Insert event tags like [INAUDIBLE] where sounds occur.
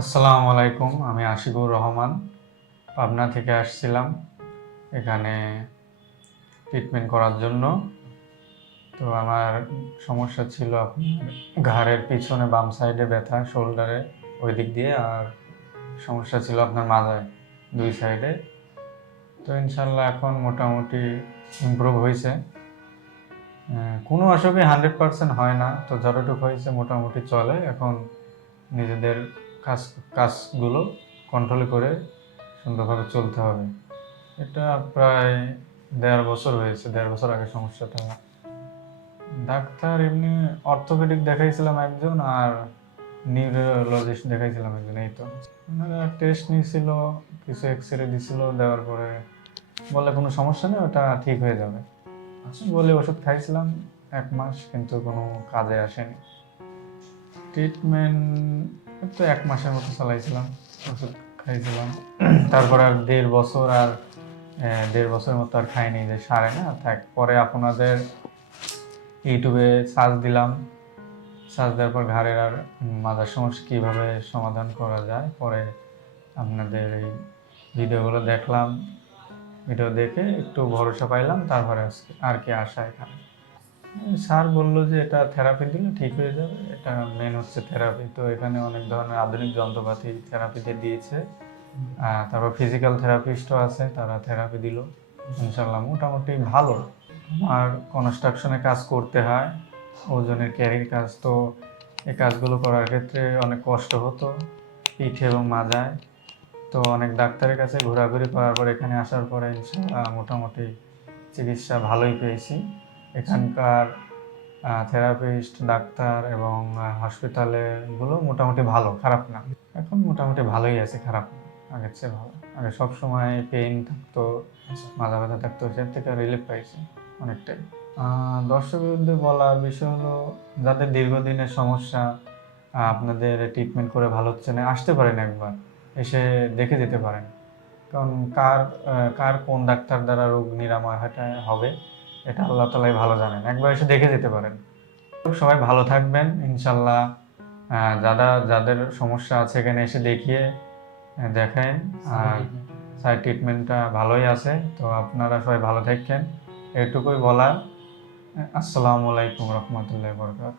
আসসালামু আলাইকুম, আমি আশিকুর রহমান। পাবনা থেকে আসছিলাম এখানে ট্রিটমেন্ট করার জন্য। তো আমার সমস্যা ছিল আপনার ঘাড়ের পিছনে বাম সাইডে ব্যথা শোল্ডারে ওই দিক দিয়ে, আর সমস্যা ছিল আপনার মাথায় দুই সাইডে তো ইনশাল্লাহ এখন মোটামুটি ইমপ্রুভ হয়েছে। কোনো অসুখই হান্ড্রেড পার্সেন্ট হয় না। তো যতটুকু হয়েছে মোটামুটি চলে। এখন নিজেদের কাজ, কাজগুলো কন্ট্রোল করে সুন্দরভাবে চলতে হবে। এটা প্রায় দেড় বছর হয়েছে, দেড় বছর আগে সমস্যাটা। ডাক্তার এমনি অর্থোপেডিক দেখাইছিলাম একজন আর নিউরোলজিস্ট দেখাইছিলাম একজন, এই তো। ওনারা টেস্ট নিয়েছিল, কিছু এক্স রে দিছিল, দেওয়ার পরে বলে কোনো সমস্যা নেই, ওটা ঠিক হয়ে যাবে। বলে ওষুধ খাইছিলাম এক মাস, কিন্তু কোনো কাজে আসেনি। ট্রিটমেন্ট তো এক মাসের মতো চালাইছিলাম ওষুধ খাইছিলাম। [CLEARS THROAT] তারপর আর দেড় বছর আর দেড় বছরের মতো আর খাইনি যে সারে না থাক। পরে আপনাদের ইউটিউবে সার্চ দিলাম। সার্চ দেওয়ার পর ঘাড়ের আর মাথার সমস্যা কীভাবে সমাধান করা যায় পরে আপনাদের এই ভিডিওগুলো দেখলাম। ভিডিও দেখে একটু ভরসা পাইলাম তারপরে আর কি আসা এখানে। স্যার বলল যে এটা থেরাপি দিলে ঠিক হয়ে যাবে, এটা মেন হচ্ছে থেরাপি তো এখানে অনেক ধরনের আধুনিক যন্ত্রপাতি থেরাপিতে দিয়েছে। তারপর ফিজিক্যাল থেরাপিস্টও আছে, তারা থেরাপি দিল। ইনশাল্লাহ মোটামুটি ভালো। আর কনস্ট্রাকশনে কাজ করতে হয়, ওজনের ক্যারির কাজ। তো এই কাজগুলো করার ক্ষেত্রে অনেক কষ্ট হতো, পিঠে এবং মাজায়। তো অনেক ডাক্তারের কাছে ঘোরাঘুরি করার পর এখানে আসার পরে ইনশাল্লাহ মোটামুটি চিকিৎসা ভালোই পেয়েছি। এখানকার থেরাপিস্ট ডাক্তার এবং হসপিটালে গুলো মোটামুটি ভালো, খারাপ না। এখন মোটামুটি ভালোই আছে, খারাপ আগের চেয়ে ভালো। আগে সব সময় পেইন থাকতো, মাথা ব্যথা থাকতো সে থেকে রিলিফ পাইছি অনেকটাই। বিরুদ্ধে বলার বিষয় হলো, যাদের দীর্ঘদিনের সমস্যা আপনাদের ট্রিটমেন্ট করে ভালো হচ্ছে না, আসতে পারেন একবার, এসে দেখে যেতে পারেন। কারণ কার কার কোন ডাক্তার দ্বারা রোগ নিরাময় হবে? এটা আল্লাহ তালাই ভালো জানেন। একবার এসে দেখে যেতে পারেন। সবাই ভালো থাকবেন ইনশাল্লাহ যারা, যাদের সমস্যা আছে এখানে এসে দেখিয়ে দেখায়। আর সাইড ট্রিটমেন্টটা ভালোই আছে, তো আপনারা সবাই ভালো থাকেন এটুকুই বলা আসসালামু আলাইকুম রহমতুল্লাহ বরকাত